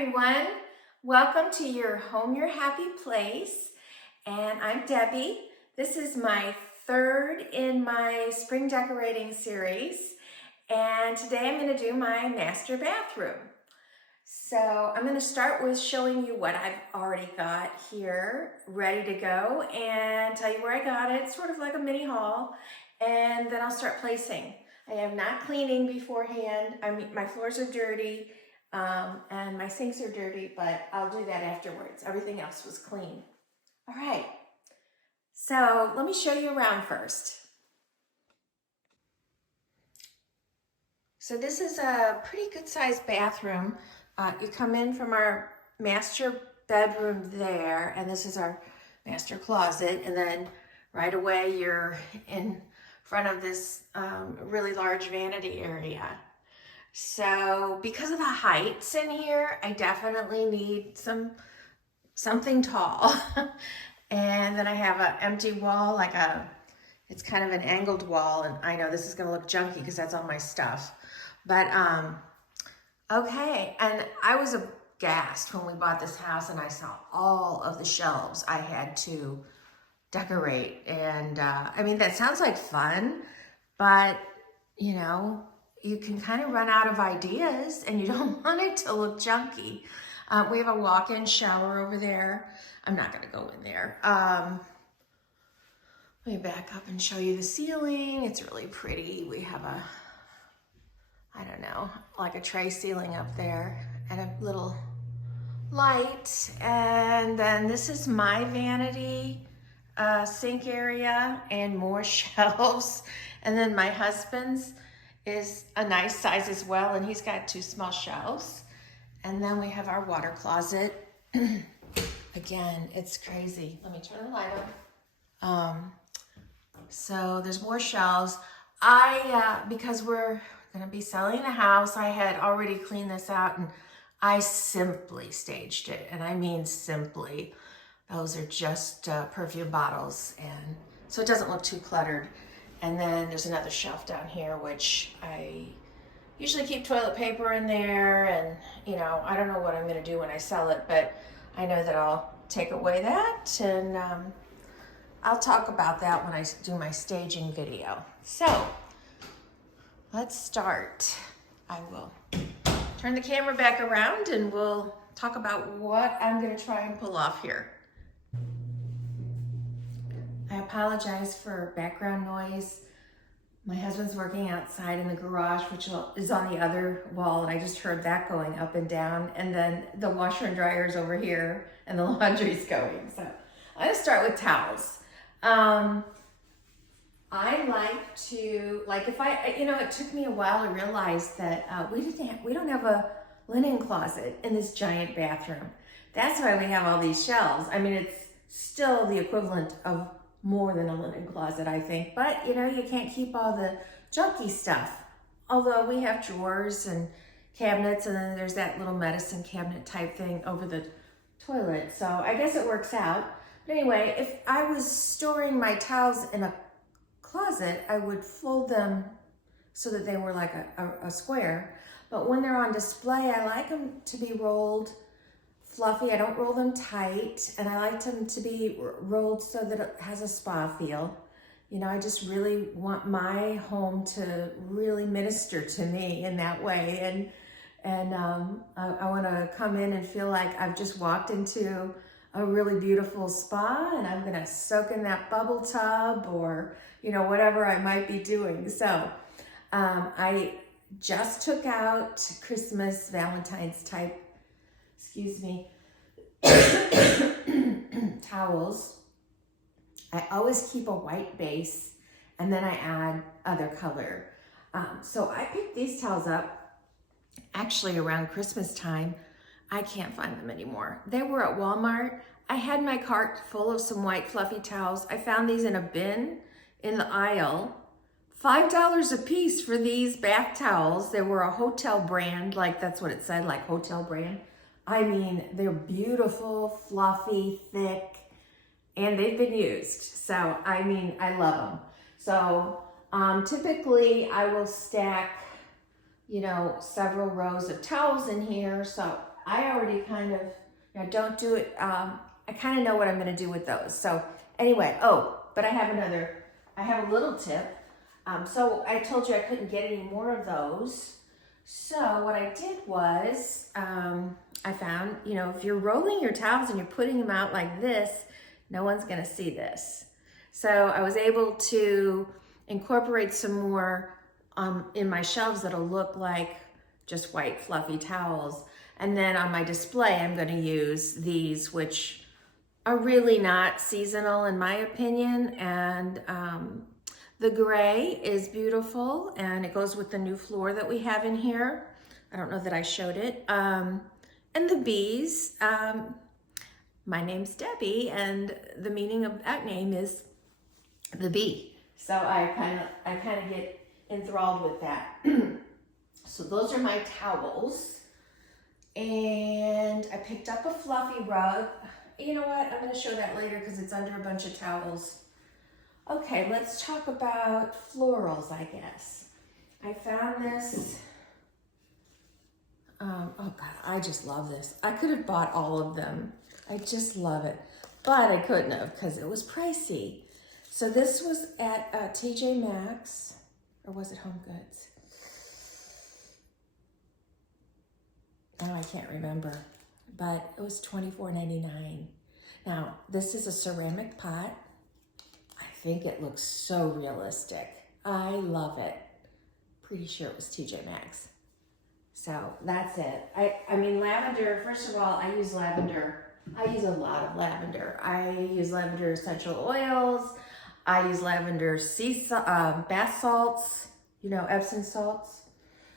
everyone. Welcome to Your Home, Your Happy Place. And I'm Debbie. This is my third in my spring decorating series. And today I'm going to do my master bathroom. So I'm going to start with showing you what I've already got here ready to go and tell you where I got it, sort of like a mini haul. And then I'll start placing. I am not cleaning beforehand. My floors are dirty. And my sinks are dirty, but I'll do that afterwards. Everything else was clean. All right, so let me show you around first. So this is a pretty good sized bathroom. You come in from our master bedroom there, and this is our master closet, and then right away you're in front of this really large vanity area. So because of the heights in here, I definitely need something tall. And then I have an empty wall, it's kind of an angled wall, and I know this is gonna look junky because that's all my stuff. But okay, and I was aghast when we bought this house and I saw all of the shelves I had to decorate. And I mean, that sounds like fun, but you know, you can kind of run out of ideas and you don't want it to look junky. We have a walk-in shower over there. I'm not gonna go in there. Let me back up and show you the ceiling. It's really pretty. We have I don't know, like a tray ceiling up there and a little light. And then this is my vanity sink area and more shelves. And then my husband's is a nice size as well, and he's got 2 small shelves. And then we have our water closet. Again, it's crazy. Let me turn the light on. So there's more shelves. Because we're gonna be selling the house, I had already cleaned this out and I simply staged it. And I mean simply. Those are just perfume bottles, and so it doesn't look too cluttered. And then there's another shelf down here, which I usually keep toilet paper in there. And, you know, I don't know what I'm going to do when I sell it, but I know that I'll take away that. And I'll talk about that when I do my staging video. So let's start. I will turn the camera back around and we'll talk about what I'm going to try and pull off here. I apologize for background noise. My husband's working outside in the garage, which is on the other wall, and I just heard that going up and down. And then the washer and dryer is over here, and the laundry's going. So I'm gonna start with towels. I like to, it took me a while to realize that we don't have a linen closet in this giant bathroom. That's why we have all these shelves. I mean, it's still the equivalent of more than a linen closet, I think. But, you know, you can't keep all the junky stuff. Although we have drawers and cabinets, and then there's that little medicine cabinet type thing over the toilet. So I guess it works out. But anyway, if I was storing my towels in a closet, I would fold them so that they were like a square. But when they're on display, I like them to be rolled fluffy. I don't roll them tight, and I like them to be rolled so that it has a spa feel. You know, I just really want my home to really minister to me in that way. And I want to come in and feel like I've just walked into a really beautiful spa, and I'm going to soak in that bubble tub or, you know, whatever I might be doing. So I just took out Christmas, Valentine's type, towels. I always keep a white base, and then I add other color. So I picked these towels up actually around Christmas time. I can't find them anymore. They were at Walmart. I had my cart full of some white fluffy towels. I found these in a bin in the aisle. $5 a piece for these bath towels. They were a hotel brand, like that's what it said, like hotel brand. I mean, they're beautiful, fluffy, thick, and they've been used. So, I mean, I love them. So, typically I will stack, you know, several rows of towels in here. So I already kind of, don't do it. I kind of know what I'm going to do with those. So anyway, but I have a little tip. So I told you I couldn't get any more of those. So what I did was, I found, if you're rolling your towels and you're putting them out like this, no one's going to see this. So I was able to incorporate some more in my shelves that'll look like just white fluffy towels. And then on my display, I'm going to use these, which are really not seasonal in my opinion. And the gray is beautiful and it goes with the new floor that we have in here. I don't know that I showed it. And the bees, my name's Debbie and the meaning of that name is the bee. So I kind of get enthralled with that. So those are my towels. And I picked up a fluffy rug. You know what? I'm going to show that later because it's under a bunch of towels. Okay, let's talk about florals, I guess. I found this. Oh God, I just love this. I could have bought all of them. I just love it. But I couldn't have because it was pricey. So this was at TJ Maxx, or was it Home Goods? Oh, I can't remember, but it was $24.99. Now, this is a ceramic pot. I think it looks so realistic. I love it. Pretty sure it was TJ Maxx. So that's it. I mean, lavender, first of all, I use lavender. I use a lot of lavender. I use lavender essential oils. I use lavender bath salts, Epsom salts.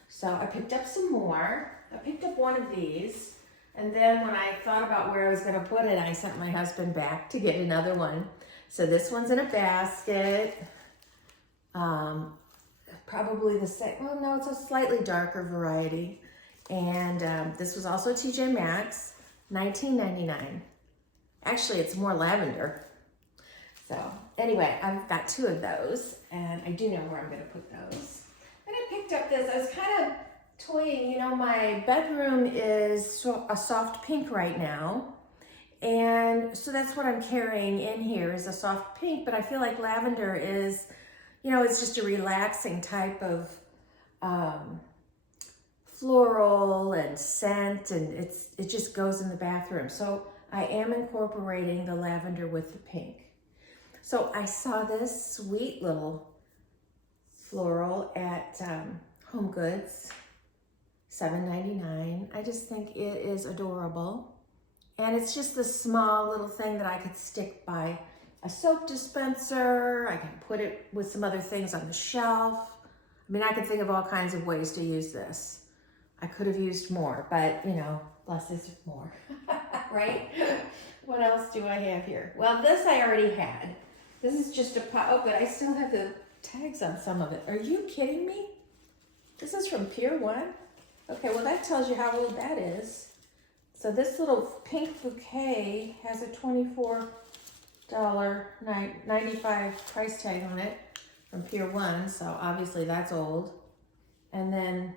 So I picked up some more. I picked up one of these. And then when I thought about where I was going to put it, I sent my husband back to get another one. So this one's in a basket. Probably the same. Well, no, it's a slightly darker variety. And this was also TJ Maxx, $19.99. Actually, it's more lavender. So anyway, I've got two of those, and I do know where I'm going to put those. And I picked up this. I was kind of toying. My bedroom is a soft pink right now. And so that's what I'm carrying in here is a soft pink, but I feel like lavender is, it's just a relaxing type of floral and scent, and it just goes in the bathroom. So I am incorporating the lavender with the pink. So I saw this sweet little floral at Home Goods, $7.99. I just think it is adorable. And it's just the small little thing that I could stick by a soap dispenser. I can put it with some other things on the shelf. I mean, I could think of all kinds of ways to use this. I could have used more, but less is more, right? What else do I have here? Well, this I already had. This is just a pot. Oh, but I still have the tags on some of it. Are you kidding me? This is from Pier 1? Okay, well, that tells you how old that is. So this little pink bouquet has a $24.95 price tag on it from Pier 1, so obviously that's old. And then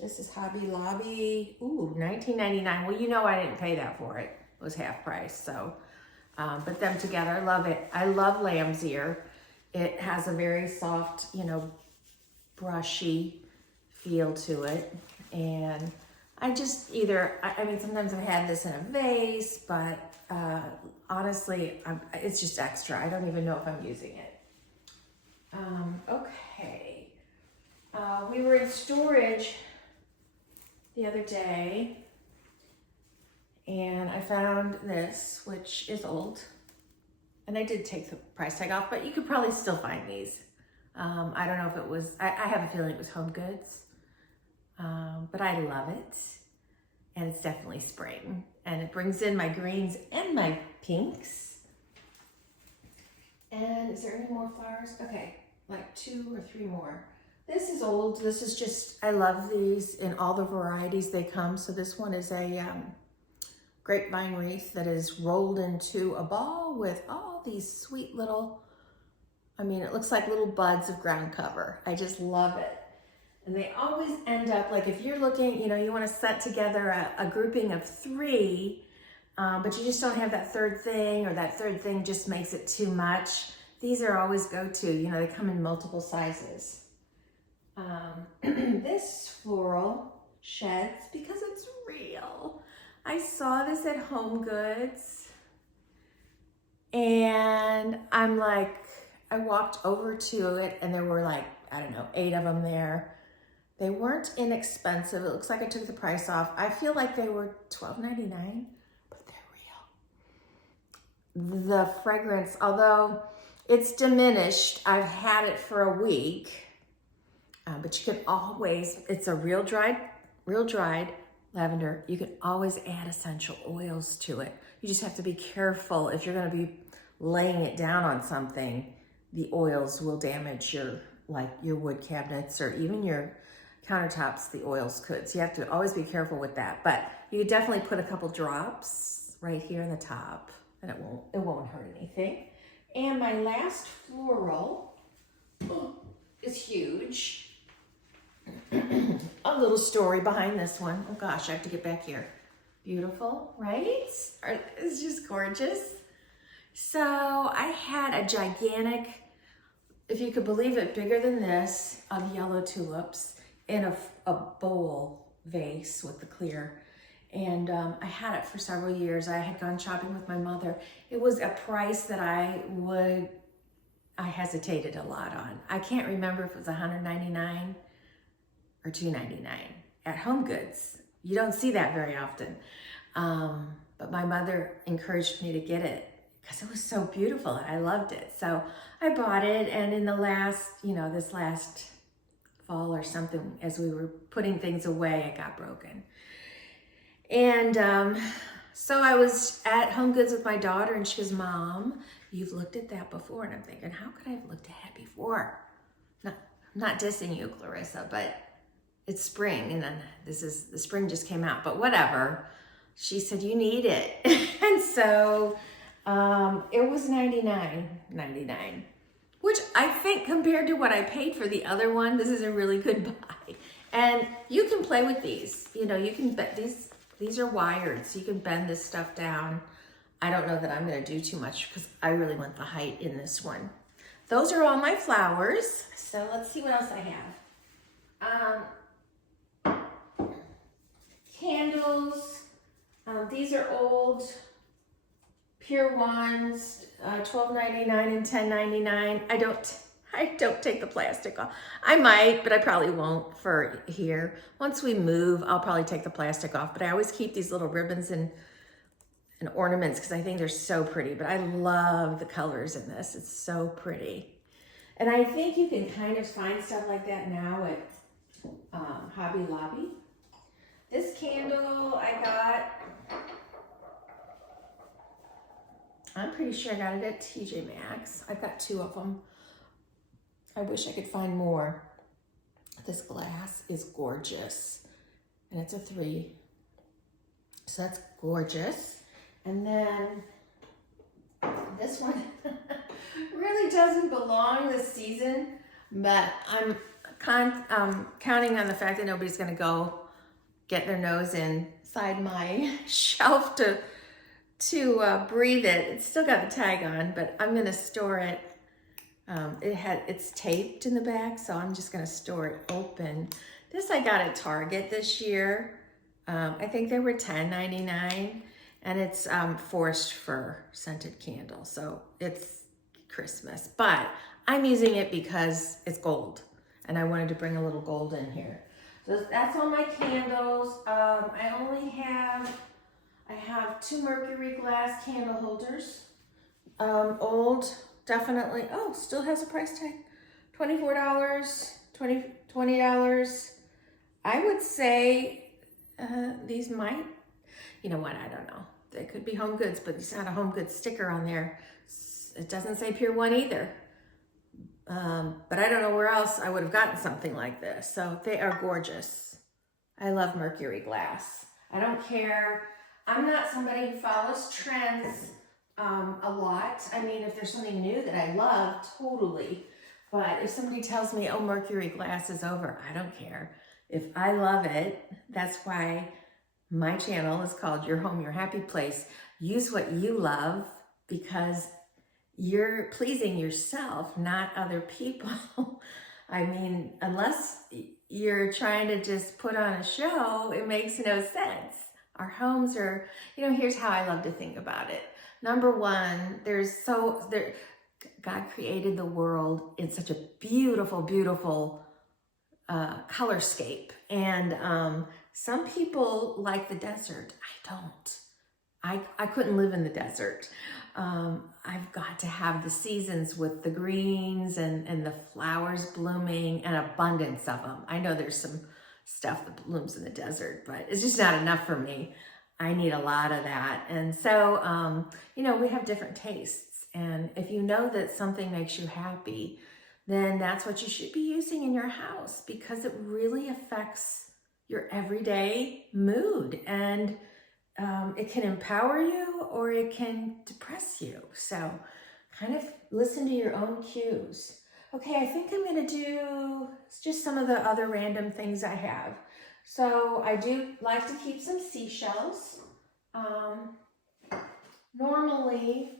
this is Hobby Lobby. Ooh, $19.99. Well, I didn't pay that for it. It was half price, so. But them together, I love it. I love lamb's ear. It has a very soft, brushy feel to it. And I just sometimes I've had this in a vase, but honestly, it's just extra. I don't even know if I'm using it. Okay. We were in storage the other day, and I found this, which is old. And I did take the price tag off, but you could probably still find these. I don't know if it was, I have a feeling it was Home Goods. But I love it. And it's definitely spring. And it brings in my greens and my pinks. And is there any more flowers? Okay, like 2 or 3 more. This is old. This is just, I love these in all the varieties they come. So this one is a grapevine wreath that is rolled into a ball with all these sweet little, it looks like little buds of ground cover. I just love it. And they always end up, like if you're looking, you know, you want to set together a grouping of 3, but you just don't have that third thing, or that third thing just makes it too much. These are always go-to, you know, they come in multiple sizes. This floral sheds because it's real. I saw this at Home Goods and I'm like, I walked over to it and there were like, I don't know, 8 of them there. They weren't inexpensive. It looks like I took the price off. I feel like they were $12.99, but they're real. The fragrance, although it's diminished, I've had it for a week, but you can always, it's a real dried lavender. You can always add essential oils to it. You just have to be careful. If you're gonna be laying it down on something, the oils will damage your wood cabinets or even your countertops, the oils could. So you have to always be careful with that. But you could definitely put a couple drops right here in the top and it won't hurt anything. And my last floral is huge. A little story behind this one. Oh gosh, I have to get back here. Beautiful, right? It's just gorgeous. So I had a gigantic, if you could believe it, bigger than this, of yellow tulips in a bowl vase with the clear. And I had it for several years. I had gone shopping with my mother. It was a price that I hesitated a lot on. I can't remember if it was $199 or $2.99 at Home Goods. You don't see that very often. But my mother encouraged me to get it because it was so beautiful. I loved it. So I bought it, and in the last, this last fall or something, as we were putting things away, it got broken. And so I was at Home Goods with my daughter, and she goes, "Mom, you've looked at that before." And I'm thinking, how could I have looked at it before? I'm not dissing you, Clarissa, but it's spring, and then the spring just came out, but whatever. She said, "You need it." And so it was $99.99, which I think compared to what I paid for the other one, this is a really good buy. And you can play with these. You can bet these are wired, so you can bend this stuff down. I don't know that I'm gonna do too much because I really want the height in this one. Those are all my flowers. So let's see what else I have. Candles. These are old pure ones, $12.99 and $10.99. I don't take the plastic off. I might, but I probably won't for here. Once we move, I'll probably take the plastic off, but I always keep these little ribbons and ornaments because I think they're so pretty, but I love the colors in this. It's so pretty. And I think you can kind of find stuff like that now at Hobby Lobby. This candle I got, I'm pretty sure I got it at TJ Maxx. I've got 2 of them. I wish I could find more. This glass is gorgeous. And it's a 3. So that's gorgeous. And then this one really doesn't belong this season, but I'm counting on the fact that nobody's gonna go get their nose inside my shelf to breathe it. It's still got the tag on, but I'm gonna store it. It's taped in the back, so I'm just gonna store it open. This I got at Target this year. I think they were $10.99, and it's forest fir scented candle, so it's Christmas. But I'm using it because it's gold, and I wanted to bring a little gold in here. So that's all my candles. I have 2 mercury glass candle holders. Old, definitely. Oh, still has a price tag. $24, $20. I would say these might, you know what, I don't know. They could be Home Goods, but it's not a Home Goods sticker on there. It doesn't say Pure One either. But I don't know where else I would have gotten something like this. So they are gorgeous. I love mercury glass. I don't care. I'm not somebody who follows trends a lot. I mean, if there's something new that I love, totally. But if somebody tells me, oh, Mercury glass is over, I don't care. If I love it, that's why my channel is called Your Home, Your Happy Place. Use what you love because you're pleasing yourself, not other people. I mean, unless you're trying to just put on a show, it makes no sense. Our homes are, here's how I love to think about it. Number one, God created the world in such a beautiful, beautiful colorscape. And some people like the desert. I don't. I couldn't live in the desert. I've got to have the seasons with the greens and the flowers blooming and abundance of them. I know there's some stuff that blooms in the desert, but it's just not enough for me. I need a lot of that. And so, we have different tastes. And if you know that something makes you happy, then that's what you should be using in your house because it really affects your everyday mood. And it can empower you or it can depress you. So kind of listen to your own cues. Okay, I think I'm going to do just some of the other random things I have. So I do like to keep some seashells. Normally,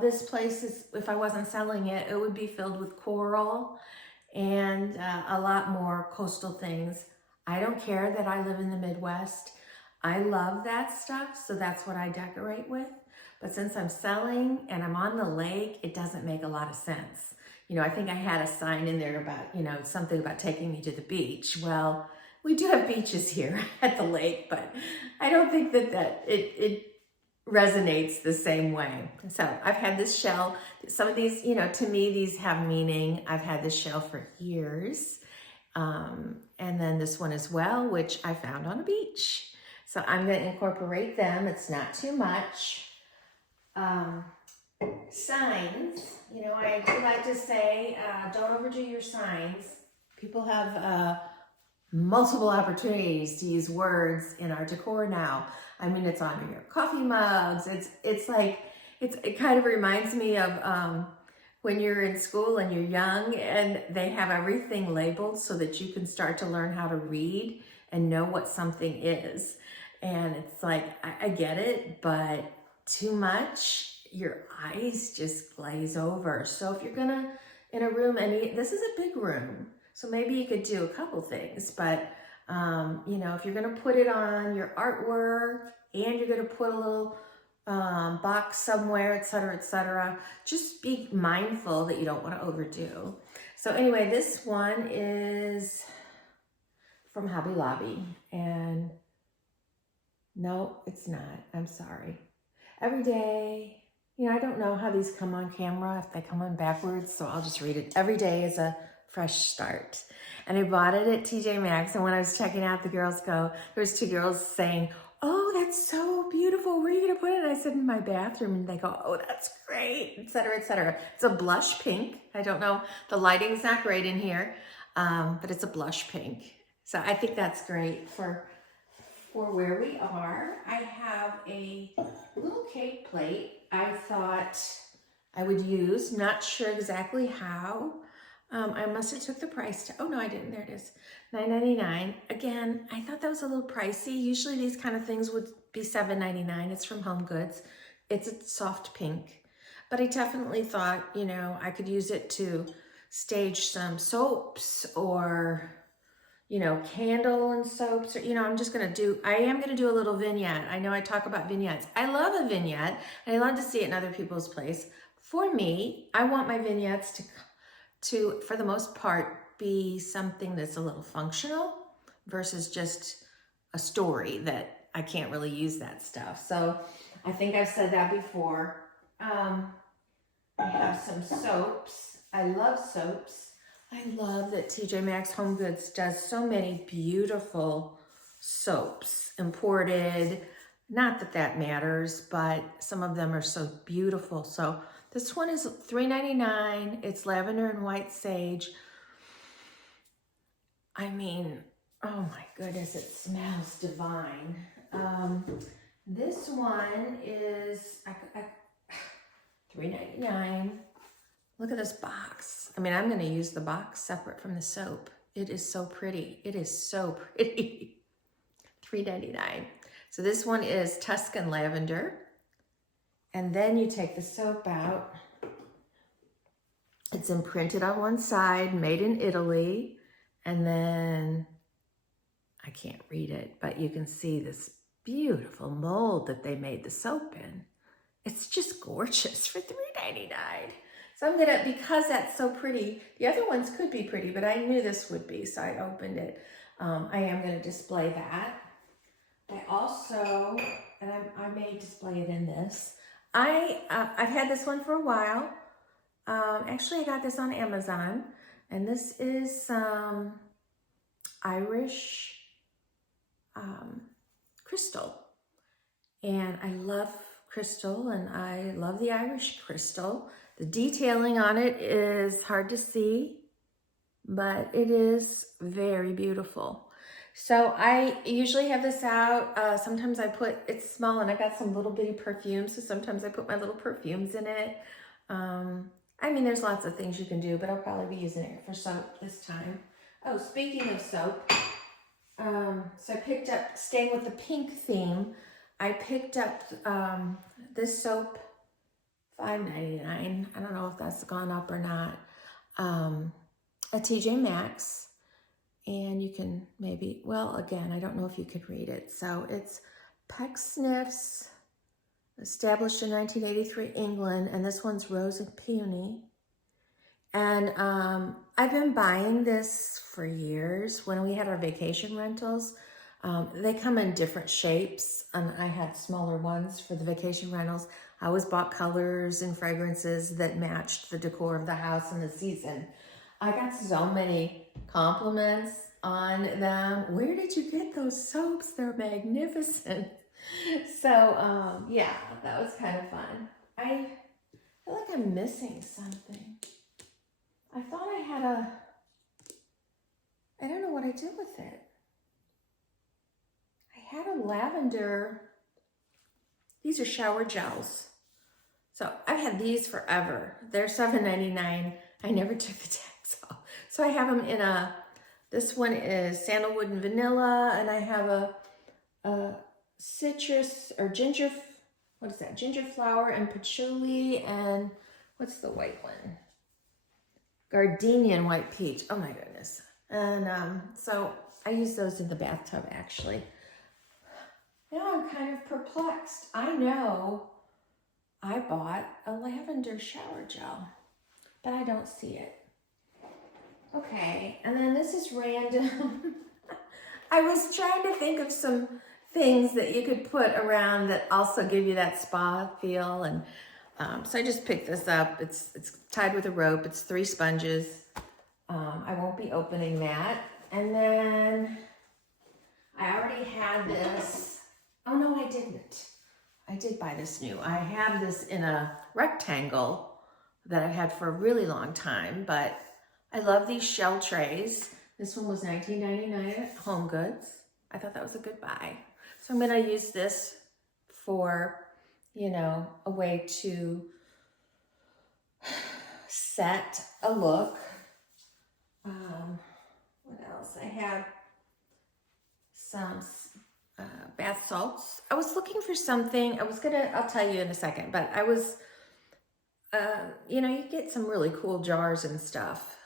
this place is, if I wasn't selling it, it would be filled with coral and a lot more coastal things. I don't care that I live in the Midwest. I love that stuff, so that's what I decorate with. But since I'm selling and I'm on the lake, it doesn't make a lot of sense. I think I had a sign in there about, something about taking me to the beach. Well, we do have beaches here at the lake, but I don't think that it resonates the same way. So I've had this shell. Some of these, to me, these have meaning. I've had this shell for years. And then this one as well, which I found on a beach. So I'm going to incorporate them. It's not too much. Signs, I do like to say, don't overdo your signs. People have multiple opportunities to use words in our decor now. I mean, it's on your coffee mugs. It kind of reminds me of when you're in school and you're young and they have everything labeled so that you can start to learn how to read and know what something is. And it's like, I get it, but too much, your eyes just glaze over. So if you're gonna, in a room, and this is a big room, so maybe you could do a couple things, but if you're gonna put it on your artwork and you're gonna put a little box somewhere, etc., just be mindful that you don't want to overdo. So anyway, this one is from Hobby Lobby, and no, it's not. I'm sorry. Every day, I don't know how these come on camera, if they come on backwards, so I'll just read it. Every day is a fresh start. And I bought it at TJ Maxx, and when I was checking out, there was two girls saying, oh, that's so beautiful. Where are you going to put it? I said, in my bathroom. And they go, oh, that's great, etc., etc. It's a blush pink. I don't know. The lighting's not great in here, but it's a blush pink. So I think that's great for where we are. I have a little cake plate I thought I would use. Not sure exactly how. I must have took the price. Oh, no, I didn't. There it is. $9.99. Again, I thought that was a little pricey. Usually these kind of things would be $7.99. It's from Home Goods. It's a soft pink. But I definitely thought, I could use it to stage some soaps or, candle and soaps. Or, I am going to do a little vignette. I know I talk about vignettes. I love a vignette, and I love to see it in other people's place. For me, I want my vignettes to, for the most part, be something that's a little functional versus just a story that I can't really use that stuff. So I think I've said that before. I have some soaps. I love soaps. I love that TJ Maxx Home Goods does so many beautiful soaps, imported. Not that that matters, but some of them are so beautiful. So this one is $3.99. It's lavender and white sage. I mean, oh my goodness, it smells divine. This one is $3.99. Look at this box. I mean, I'm going to use the box separate from the soap. It is so pretty. It is so pretty. $3.99. So this one is Tuscan Lavender. And then you take the soap out. It's imprinted on one side, made in Italy. And then, I can't read it, but you can see this beautiful mold that they made the soap in. It's just gorgeous for $3.99. So I'm gonna, because that's so pretty, the other ones could be pretty, but I knew this would be, so I opened it. I am gonna display that. I also, and I may display it in this. I've had this one for a while. Actually, I got this on Amazon, and this is Irish crystal. And I love crystal, and I love the Irish crystal. The detailing on it is hard to see, but it is very beautiful. So I usually have this out. Sometimes I put, it's small, and I got some little bitty perfumes, so sometimes I put my little perfumes in it. I mean, there's lots of things you can do, but I'll probably be using it for soap this time. Oh, speaking of soap, so I picked up, staying with the pink theme, I picked up this soap, $5.99. I don't know if that's gone up or not. At TJ Maxx. And you can maybe, well, again, I don't know if you could read it. So it's Pecksniff's, established in 1983 England, and this one's Rose and Peony. And I've been buying this for years. When we had our vacation rentals, they come in different shapes, and I had smaller ones for the vacation rentals. I always bought colors and fragrances that matched the decor of the house and the season. I got so many compliments on them. Where did you get those soaps? They're magnificent. So, yeah, that was kind of fun. I feel like I'm missing something. I thought I had I don't know what I did with it. I had a lavender, these are shower gels. So I've had these forever. They're $7.99. I never took the tags off. So I have them in this one is sandalwood and vanilla, and I have a citrus or ginger, what is that? Ginger flower and patchouli, and what's the white one? Gardenian white peach. Oh my goodness. And so I use those in the bathtub actually. Now I'm kind of perplexed. I know I bought a lavender shower gel, but I don't see it. Okay, and then this is random. I was trying to think of some things that you could put around that also give you that spa feel, and so I just picked this up. It's tied with a rope. It's 3 sponges. I won't be opening that. And then I already had this. Oh no, I didn't. I did buy this new. I have this in a rectangle that I've had for a really long time, but I love these shell trays. This one was $19.99 at Home Goods. I thought that was a good buy. So I'm gonna use this for, you know, a way to set a look. What else? I have some bath salts. I was looking for something. I'll tell you in a second, but I was, you know, you get some really cool jars and stuff.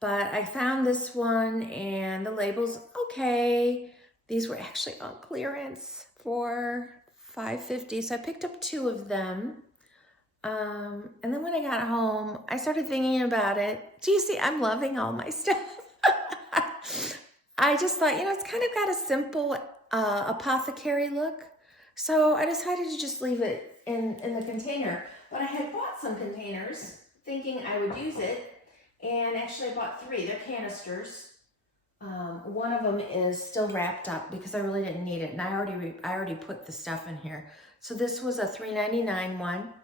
But I found this one, and the label's okay. These were actually on clearance for $5.50, so I picked up 2 of them. And then when I got home, I started thinking about it. Do you see, I'm loving all my stuff. I just thought, you know, it's kind of got a simple apothecary look. So I decided to just leave it in the container. But I had bought some containers thinking I would use it. And actually I bought 3, they're canisters. One of them is still wrapped up because I really didn't need it. And I already put the stuff in here. So this was a $3.99 one.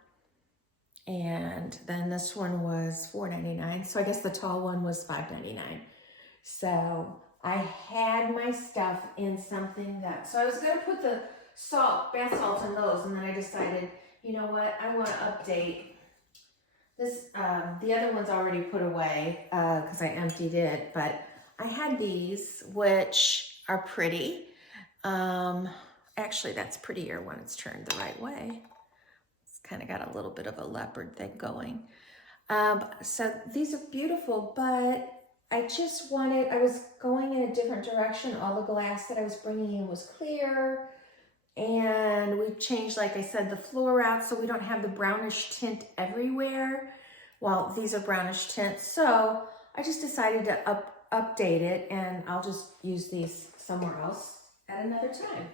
And then this one was $4.99. So I guess the tall one was $5.99. So I had my stuff in something that, so I was gonna put the bath salts in those, and then I decided, you know what, I wanna update This, the other one's already put away because I emptied it, but I had these, which are pretty. Actually, that's prettier when it's turned the right way. It's kind of got a little bit of a leopard thing going. So these are beautiful, but I just wanted, I was going in a different direction. All the glass that I was bringing in was clear. And we've changed, like I said, the floor out so we don't have the brownish tint everywhere. Well, these are brownish tints. So I just decided to update it, and I'll just use these somewhere else at another time.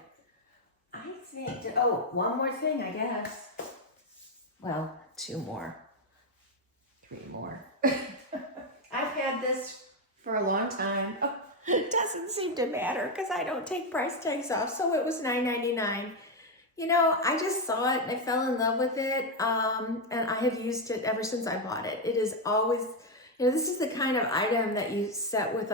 I think, oh, one more thing, I guess. Well, two more, three more. I've had this for a long time. Oh, it doesn't seem to matter because I don't take price tags off. So it was $9.99. You know, I just saw it and I fell in love with it. And I have used it ever since I bought it. It is always, you know, this is the kind of item that you set with,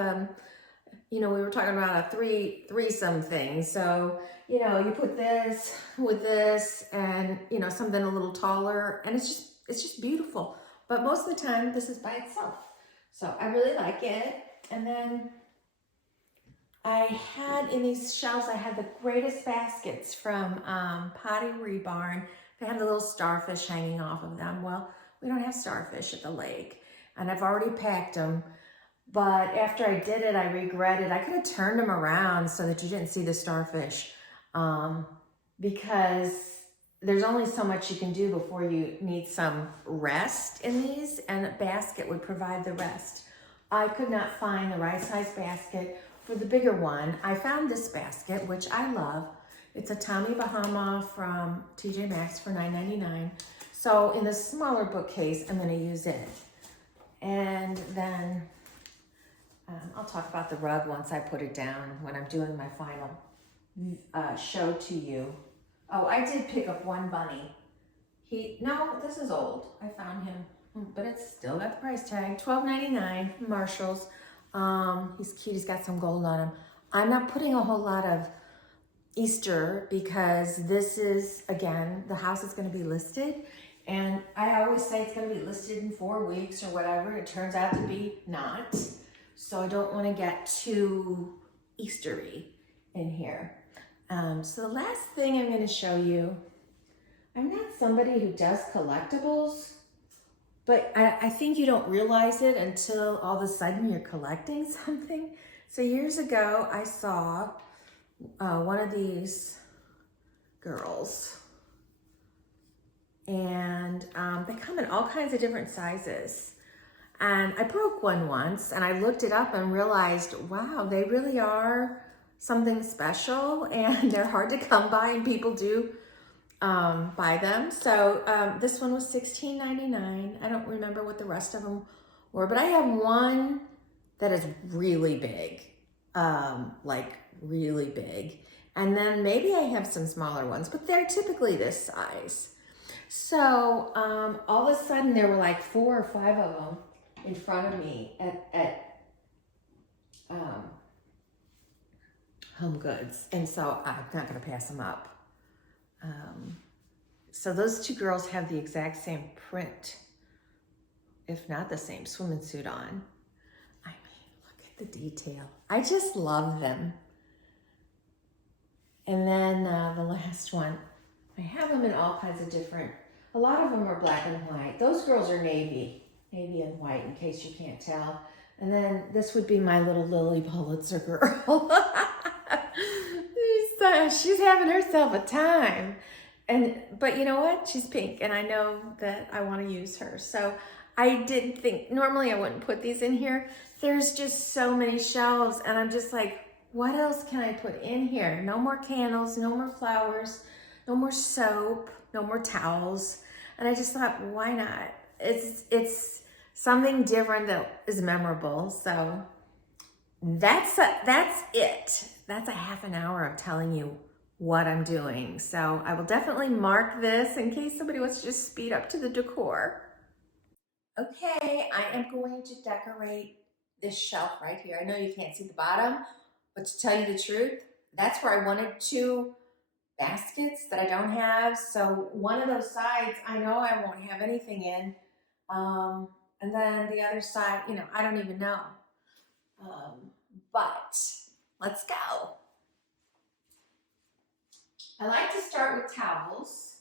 you know, we were talking about a threesome thing. So, you know, you put this with this and, you know, something a little taller, and it's just beautiful. But most of the time, this is by itself. So I really like it. And then I had in these shelves, I had the greatest baskets from Pottery Barn. They have the little starfish hanging off of them. Well, we don't have starfish at the lake, and I've already packed them. But after I did it, I regretted. I could have turned them around so that you didn't see the starfish, because there's only so much you can do before you need some rest in these, and a basket would provide the rest. I could not find the right size basket for the bigger one. I found this basket, which I love. It's a Tommy Bahama from TJ Maxx for $9.99. So in the smaller bookcase, I'm gonna use it. And then I'll talk about the rug once I put it down when I'm doing my final show to you. Oh, I did pick up one bunny. No, this is old. I found him, but it's still got the price tag, $12.99, Marshalls. He's cute, he's got some gold on him. I'm not putting a whole lot of Easter because this is, again, the house is gonna be listed. And I always say it's gonna be listed in 4 weeks or whatever. It turns out to be not. So I don't wanna get too Eastery in here. So the last thing I'm gonna show you, I'm not somebody who does collectibles, but I think you don't realize it until all of a sudden you're collecting something. So years ago, I saw one of these girls, and they come in all kinds of different sizes. And I broke one once, and I looked it up and realized, wow, they really are something special, and they're hard to come by, and people do buy them. So this one was $16.99. I don't remember what the rest of them were, but I have one that is really big, like really big. And then maybe I have some smaller ones, but they're typically this size. So all of a sudden there were like 4 or 5 of them in front of me at Home Goods. And so I'm not gonna pass them up. So those two girls have the exact same print, if not the same swimming suit on. I mean, look at the detail. I just love them. And then the last one, I have them in all kinds of different, a lot of them are black and white. Those girls are navy and white, in case you can't tell. And then this would be my little Lily Pulitzer girl. She's having herself a time. But you know what? She's pink, and I know that I want to use her. So I didn't think, normally I wouldn't put these in here. There's just so many shelves, and I'm just like, what else can I put in here? No more candles, no more flowers, no more soap, no more towels. And I just thought, why not? It's something different that is memorable. So that's it. That's a half an hour of telling you what I'm doing. So I will definitely mark this in case somebody wants to just speed up to the decor. Okay, I am going to decorate this shelf right here. I know you can't see the bottom, but to tell you the truth, that's where I wanted 2 baskets that I don't have. So one of those sides, I know I won't have anything in. And then the other side, you know, I don't even know. But let's go. I like to start with towels.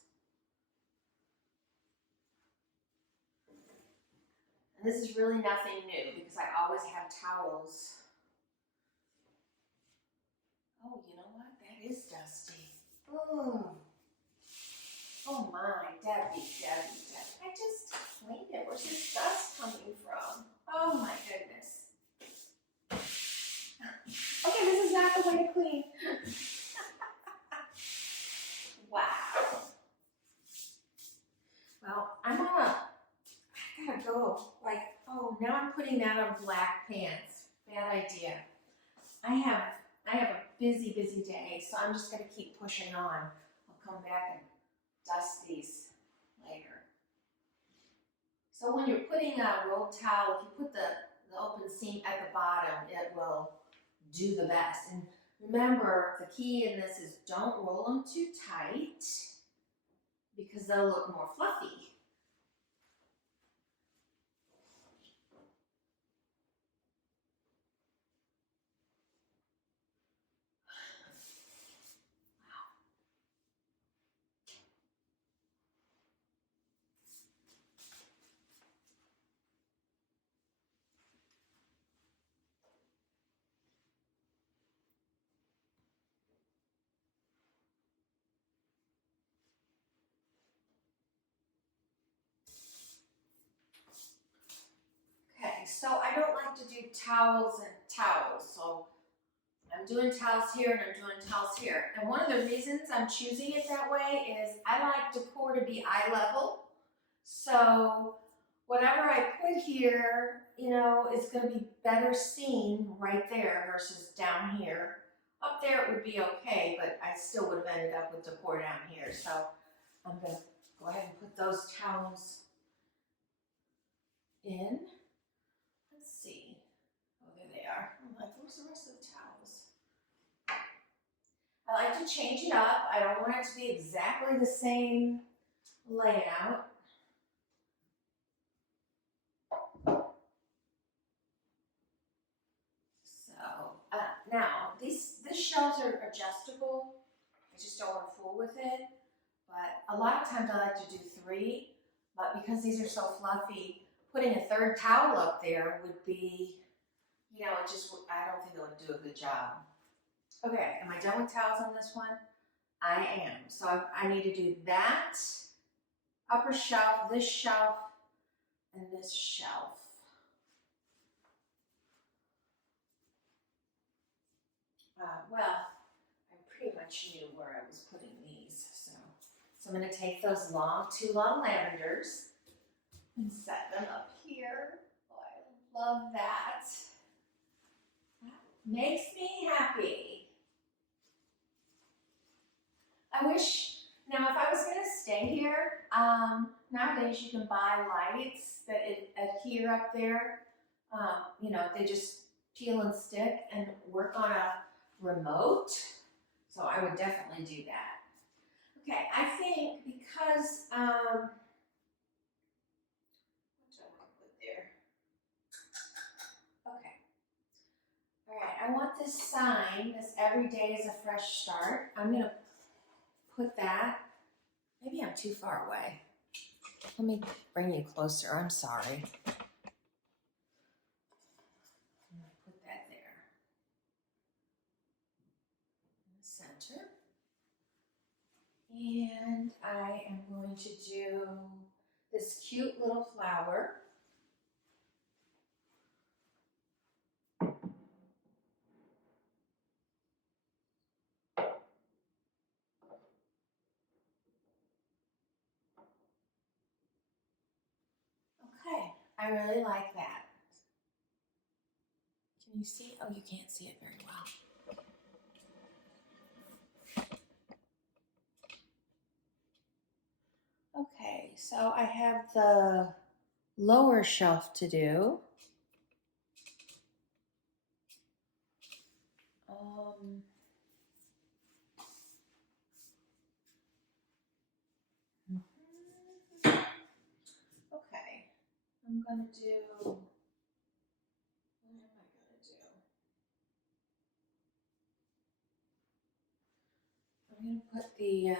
And this is really nothing new because I always have towels. Oh, you know what? That is dusty. Oh, oh my, Debbie. I just cleaned it. Where's this dust coming from? Oh my goodness. Okay, this is not the way to clean. Wow. Well, I gotta go. Like, oh, now I'm putting that on black pants. Bad idea. I have a busy day, so I'm just gonna keep pushing on. I'll come back and dust these later. So when you're putting a rolled towel, if you put the open seam at the bottom, it will do the best. And remember, the key in this is don't roll them too tight because they'll look more fluffy. Okay, so I don't like to do towels and towels, so I'm doing towels here and I'm doing towels here. And one of the reasons I'm choosing it that way is I like decor to be eye level. So whatever I put here, you know, is going to be better seen right there versus down here. Up there it would be okay, but I still would have ended up with decor down here. So I'm going to go ahead and put those towels in. Let's see. Oh, there they are. I'm like, where's the rest of the towels? I like to change it up. I don't want it to be exactly the same layout. So now these shelves are adjustable. I just don't want to fool with it. But a lot of times I like to do 3. But because these are so fluffy, putting a third towel up there would be, you know, it just, I don't think it would do a good job. Okay, am I done with towels on this one? I am. So I need to do that upper shelf, this shelf, and this shelf. Well, I pretty much knew where I was putting these, so I'm going to take those 2 long lavenders and set them up here. Oh, I love that. That makes me happy. I wish, now if I was going to stay here, nowadays you can buy lights that adhere up there. You know, they just peel and stick and work on a remote. So I would definitely do that. Okay, I think because, what do I want to put there? Okay. All right, I want this sign, this every day is a fresh start. I'm going to put that, maybe I'm too far away. Let me bring you closer, I'm sorry. I'm going to put that there. In the center. And I am going to do this cute little flower. Okay, I really like that. Can you see it? Oh, you can't see it very well. Okay, so I have the lower shelf to do. Okay. going to do, what am I going to do? I'm going to put the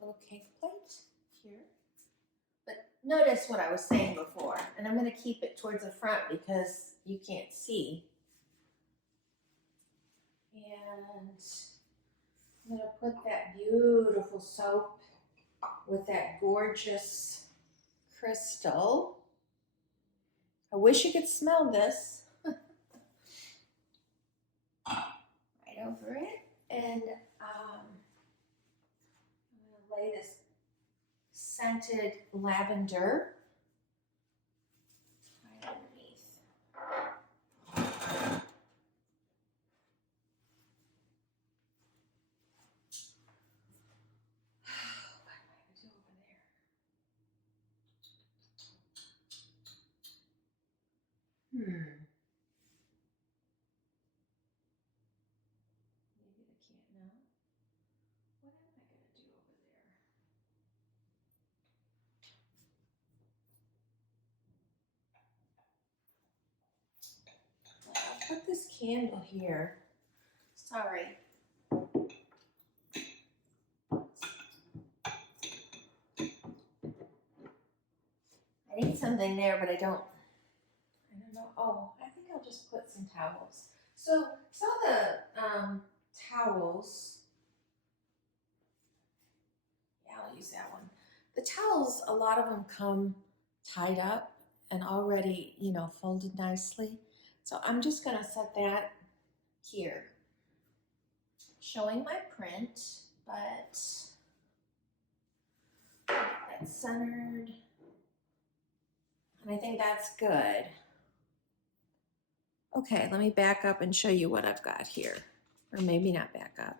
little cake plate here. But notice what I was saying before, and I'm going to keep it towards the front because you can't see. And I'm going to put that beautiful soap with that gorgeous crystal. I wish you could smell this. Right over it. And I'm going to lay this scented lavender right underneath. What am I going to do over there? Maybe I can't know. What am I going to do over there? I'll put this candle here. Sorry. I need something there, but I don't know. Oh, I think I'll just put some towels. So some of the towels, yeah, I'll use that one. The towels, a lot of them come tied up and already, you know, folded nicely. So I'm just gonna set that here, showing my print, but that's centered. And I think that's good. Okay, let me back up and show you what I've got here. Or maybe not back up.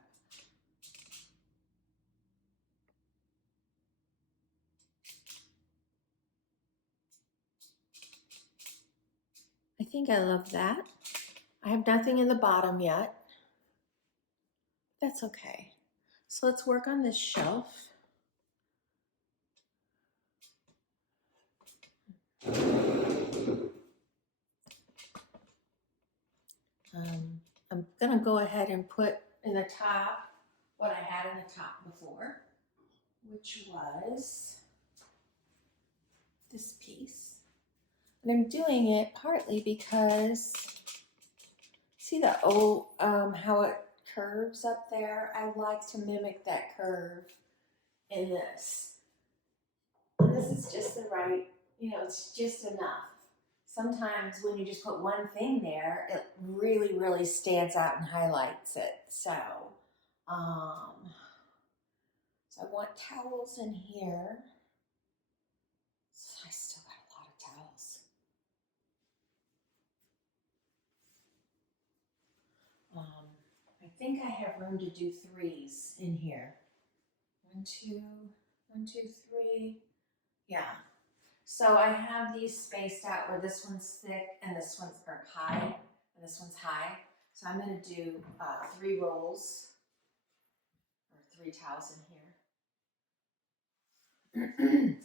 I think I love that. I have nothing in the bottom yet. That's okay. So let's work on this shelf. I'm gonna go ahead and put in the top what I had in the top before, which was this piece. And I'm doing it partly because, see the how it curves up there? I like to mimic that curve in this. And this is just the right, you know, it's just enough. Sometimes when you just put one thing there, it really, really stands out and highlights it. So I want towels in here. I still got a lot of towels. I think I have room to do threes in here. 1, 2, 1, 2, 3. Yeah. So I have these spaced out where this one's thick and this one's high, and this one's high. So I'm going to do 3 rolls or 3 towels in here.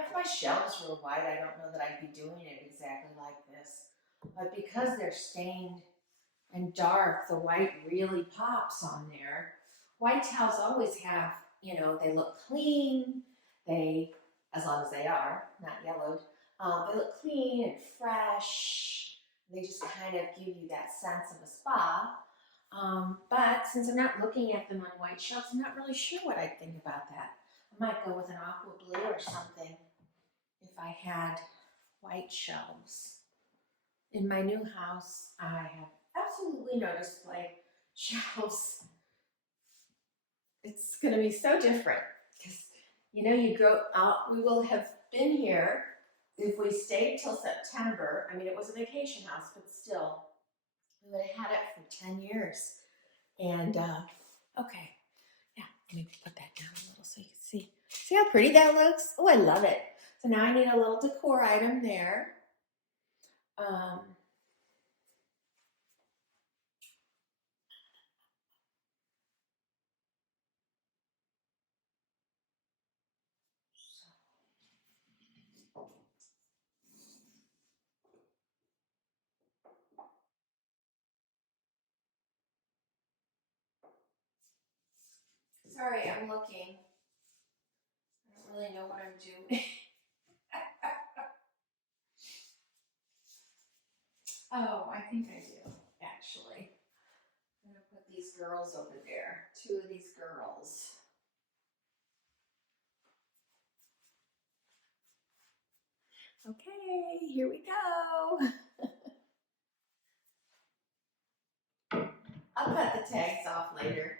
If my shelves were white, I don't know that I'd be doing it exactly like this. But because they're stained and dark, the white really pops on there. White towels always have, you know, they look clean. They, as long as they are, not yellowed, they look clean and fresh. They just kind of give you that sense of a spa. But since I'm not looking at them on white shelves, I'm not really sure what I'd think about that. I might go with an aqua blue or something if I had white shelves. In my new house, I have absolutely no display shelves. It's going to be so different because, you know, you grow out. We will have been here if we stayed till September. I mean, it was a vacation house, but still, we would have had it for 10 years. And, okay, yeah, let me put that down a little so you can see. See how pretty that looks? Oh, I love it. So now I need a little decor item there. Sorry, I'm looking. I don't really know what I'm doing. Oh, I think I do, actually. I'm gonna put these girls over there. Two of these girls. Okay, here we go. I'll cut the tags off later.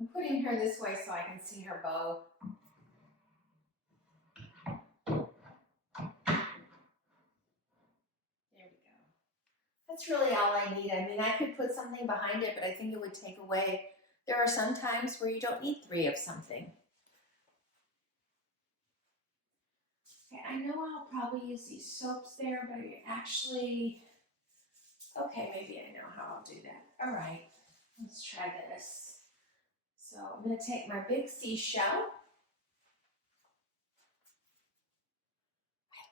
I'm putting her this way so I can see her bow. There we go. That's really all I need. I mean, I could put something behind it, but I think it would take away. There are some times where you don't need 3 of something. Okay, I know I'll probably use these soaps there, but actually, okay, maybe I know how I'll do that. All right, let's try this. So I'm going to take my big seashell. I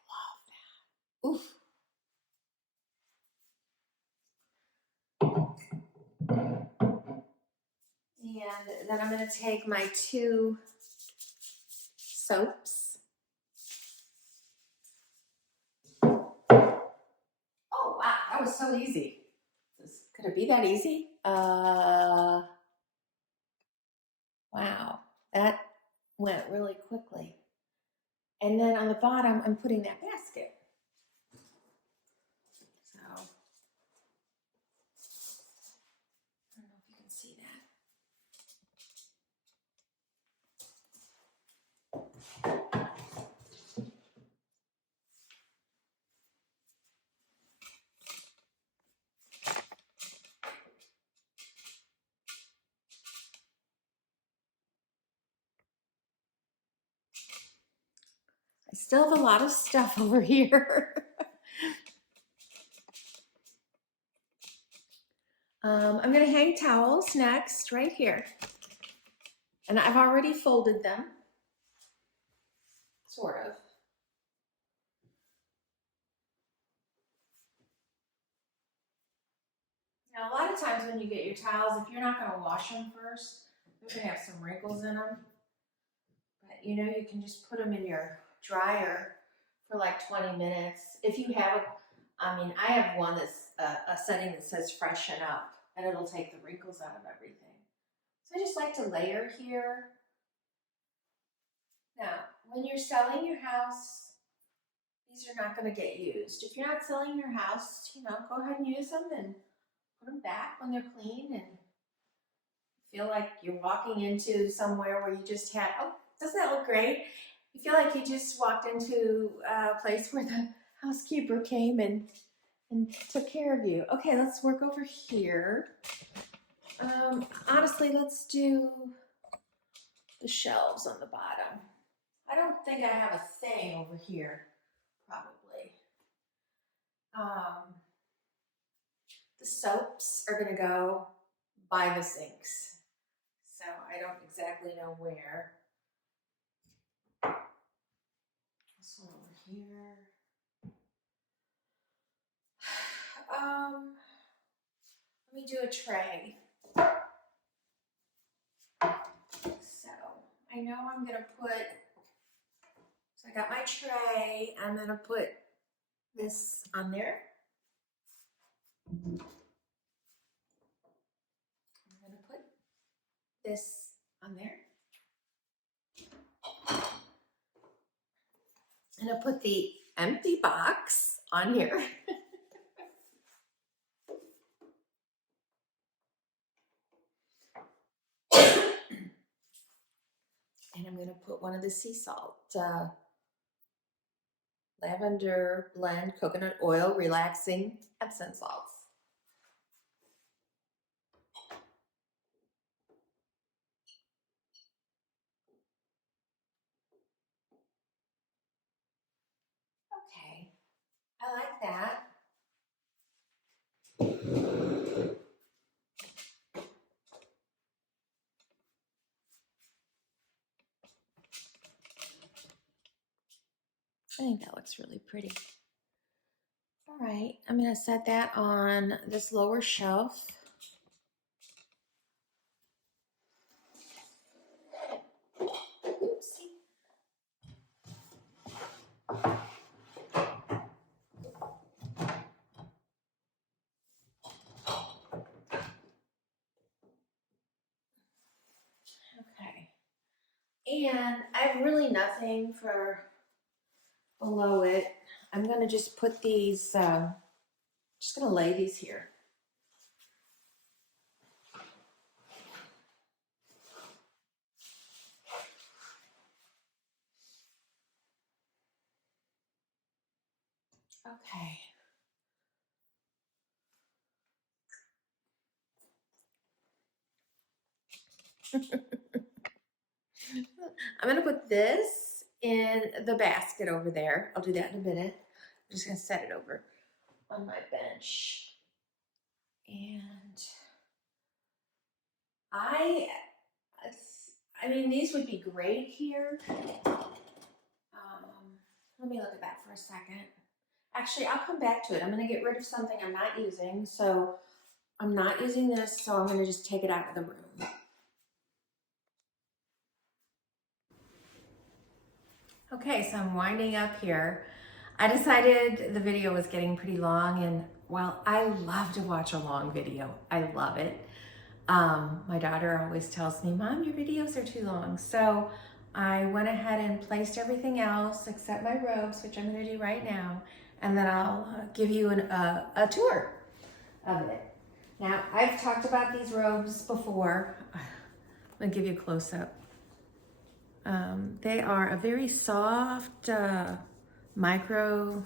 love that. Oof. And then I'm going to take my 2 soaps. Oh, wow, that was so easy. Could it be that easy? Wow, that went really quickly. And then on the bottom, I'm putting that basket. So, I don't know if you can see that. I still have a lot of stuff over here. I'm going to hang towels next, right here. And I've already folded them, sort of. Now, a lot of times when you get your towels, if you're not going to wash them first, they're going to have some wrinkles in them. But you know, you can just put them in your dryer for like 20 minutes. If you have I have one that's a setting that says freshen up, and it'll take the wrinkles out of everything. So I just like to layer here. Now, when you're selling your house, these are not going to get used. If you're not selling your house, you know, go ahead and use them and put them back when they're clean and feel like you're walking into somewhere where you just had, oh, doesn't that look great? You feel like you just walked into a place where the housekeeper came and took care of you. Okay, let's work over here. Honestly, let's do the shelves on the bottom. I don't think I have a thing over here, probably. The soaps are gonna go by the sinks. So I don't exactly know where. This one over here. Let me do a tray. So I know I'm gonna put, so I got my tray, I'm gonna put this on there. I'm gonna put this on there. And I'll put the empty box on here. And I'm gonna put one of the sea salt, lavender blend, coconut oil, relaxing Epsom salts. Okay, I like that. I think that looks really pretty. All right, I'm gonna set that on this lower shelf. And I have really nothing for below it. I'm gonna just put these, just gonna lay these here. Okay. I'm gonna put this in the basket over there. I'll do that in a minute. I'm just gonna set it over on my bench. And I mean, these would be great here. Let me look at that for a second. Actually, I'll come back to it. I'm gonna get rid of something I'm not using. So I'm not using this, so I'm gonna just take it out of the room. Okay, so I'm winding up here. I decided the video was getting pretty long, and well, I love to watch a long video. I love it. My daughter always tells me, Mom, your videos are too long. So I went ahead and placed everything else except my robes, which I'm gonna do right now, and then I'll give you a tour of it. Now, I've talked about these robes before. I'm gonna give you a close-up. They are a very soft microfiber,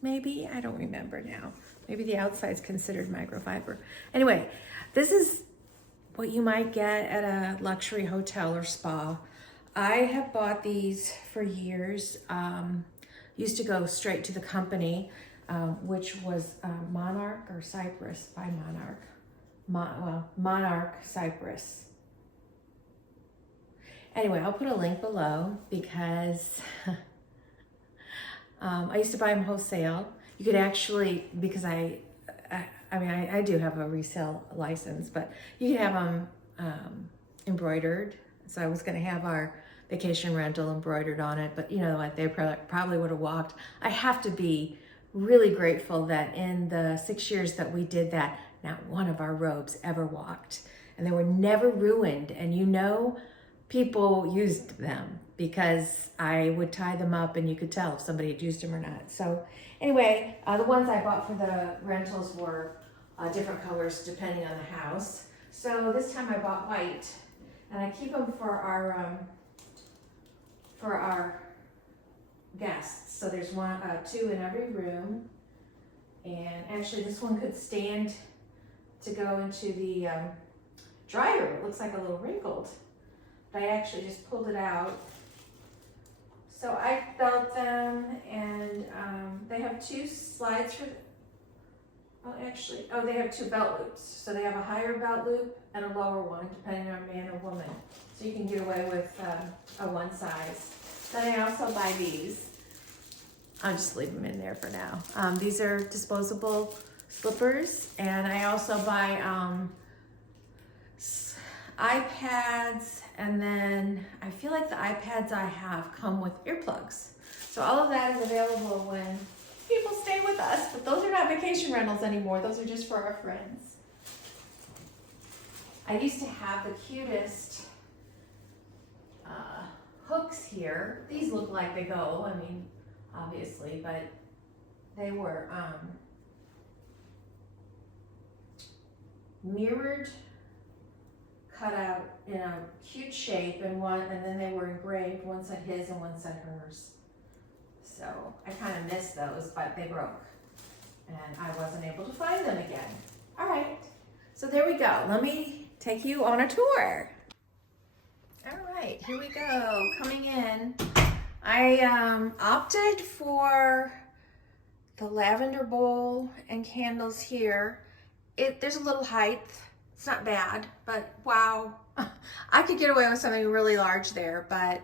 maybe? I don't remember now. Maybe the outside's considered microfiber. Anyway, this is what you might get at a luxury hotel or spa. I have bought these for years. Used to go straight to the company, which was Monarch or Cypress by Monarch. Monarch Cypress. Anyway, I'll put a link below because I used to buy them wholesale. You could actually, because I do have a resale license, but you can have them embroidered. So I was going to have our vacation rental embroidered on it, but you know what, they probably would have walked. I have to be really grateful that in the 6 years that we did that, not one of our robes ever walked, and they were never ruined. And you know, people used them because I would tie them up and you could tell if somebody had used them or not. So anyway, the ones I bought for the rentals were different colors depending on the house. So this time I bought white, and I keep them for our guests. So there's two in every room, and actually this one could stand to go into the dryer. It looks like a little wrinkled, but I actually just pulled it out. So I felt them, and they have two slides for, they have two belt loops. So they have a higher belt loop and a lower one, depending on man or woman. So you can get away with a one size. Then I also buy these. I'll just leave them in there for now. These are disposable slippers, and I also buy iPads, and then I feel like the iPads I have come with earplugs. So all of that is available when people stay with us, but those are not vacation rentals anymore. Those are just for our friends. I used to have the cutest hooks here. These look like they go, I mean, obviously, but they were mirrored, cut out in a cute shape, and then they were engraved. One said his and one said hers. So I kind of missed those, but they broke, and I wasn't able to find them again. All right, so there we go. Let me take you on a tour. All right, here we go, coming in. I opted for the lavender bowl and candles here. There's a little height. It's not bad, but wow. I could get away with something really large there, but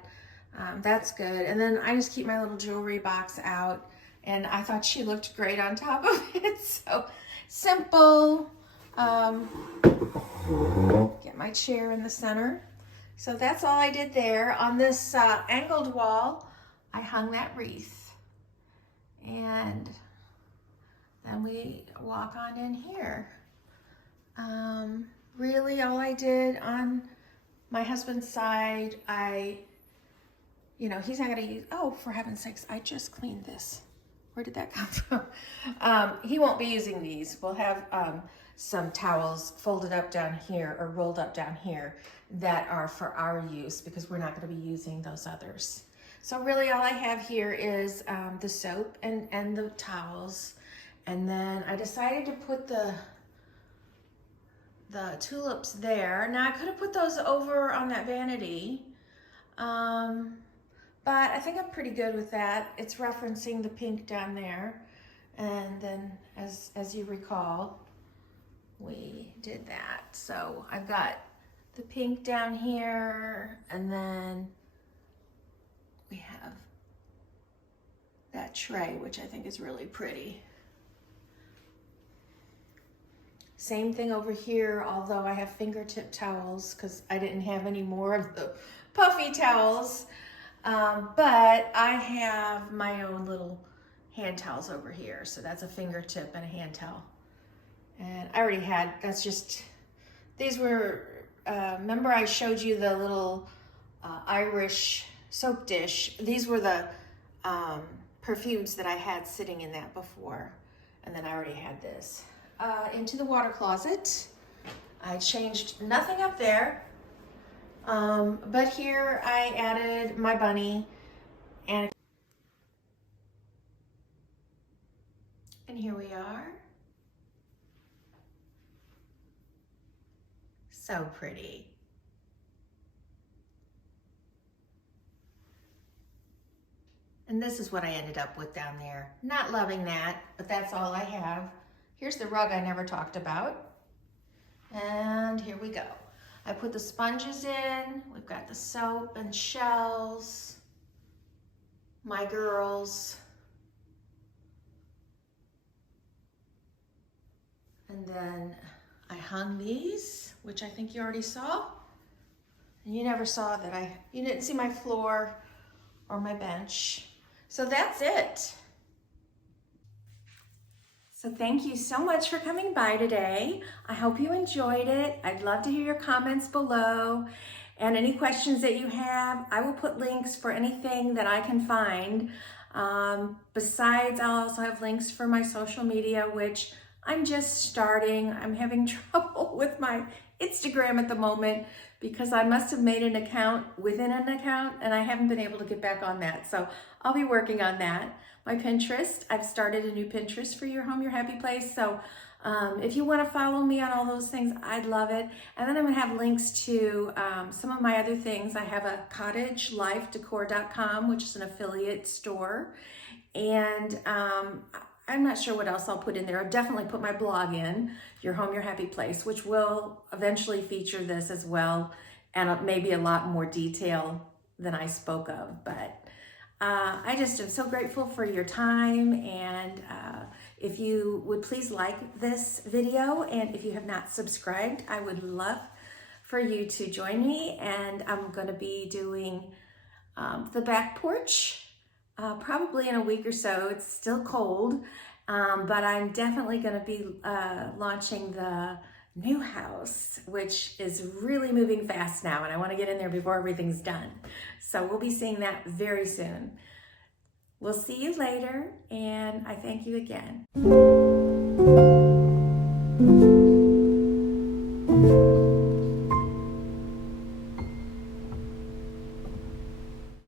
that's good. And then I just keep my little jewelry box out, and I thought she looked great on top of it. So simple. Get my chair in the center. So that's all I did there. On this angled wall, I hung that wreath. And then we walk on in here. Really all I did on My husband's side, he's not gonna use, oh, for heaven's sakes, I just cleaned this. Where did that come from? He won't be using these. We'll have some towels folded up down here or rolled up down here that are for our use because we're not gonna be using those others. So really all I have here is the soap and the towels. And then I decided to put the tulips there. Now I could have put those over on that vanity, but I think I'm pretty good with that. It's referencing the pink down there. And then as you recall, we did that. So I've got the pink down here, and then we have that tray, which I think is really pretty. Same thing over here, although I have fingertip towels because I didn't have any more of the puffy towels. But I have my own little hand towels over here. So that's a fingertip and a hand towel. And I already had, these were, remember I showed you the little Irish soap dish. These were the perfumes that I had sitting in that before. And then I already had this. Into the water closet. I changed nothing up there. But here I added my bunny and here we are. So pretty. And this is what I ended up with down there. Not loving that, but that's all I have. Here's the rug I never talked about. And here we go. I put the sponges in. We've got the soap and shells. My girls. And then I hung these, which I think you already saw. And you never saw that you didn't see my floor or my bench. So that's it. So thank you so much for coming by today. I hope you enjoyed it. I'd love to hear your comments below and any questions that you have. I will put links for anything that I can find. Besides, I'll also have links for my social media, which I'm just starting. I'm having trouble with my Instagram at the moment because I must have made an account within an account and I haven't been able to get back on that. So I'll be working on that. My Pinterest, I've started a new Pinterest for Your Home, Your Happy Place. So if you want to follow me on all those things, I'd love it. And then I'm going to have links to some of my other things. I have a cottagelifedecor.com, which is an affiliate store. And I'm not sure what else I'll put in there. I'll definitely put my blog in, Your Home, Your Happy Place, which will eventually feature this as well, and maybe a lot more detail than I spoke of. But I just am so grateful for your time, and if you would please like this video, and if you have not subscribed, I would love for you to join me. And I'm going to be doing the back porch probably in a week or so. It's still cold, but I'm definitely going to be launching the new house, which is really moving fast now, and I want to get in there before everything's done. So we'll be seeing that very soon. We'll see you later, and I thank you again.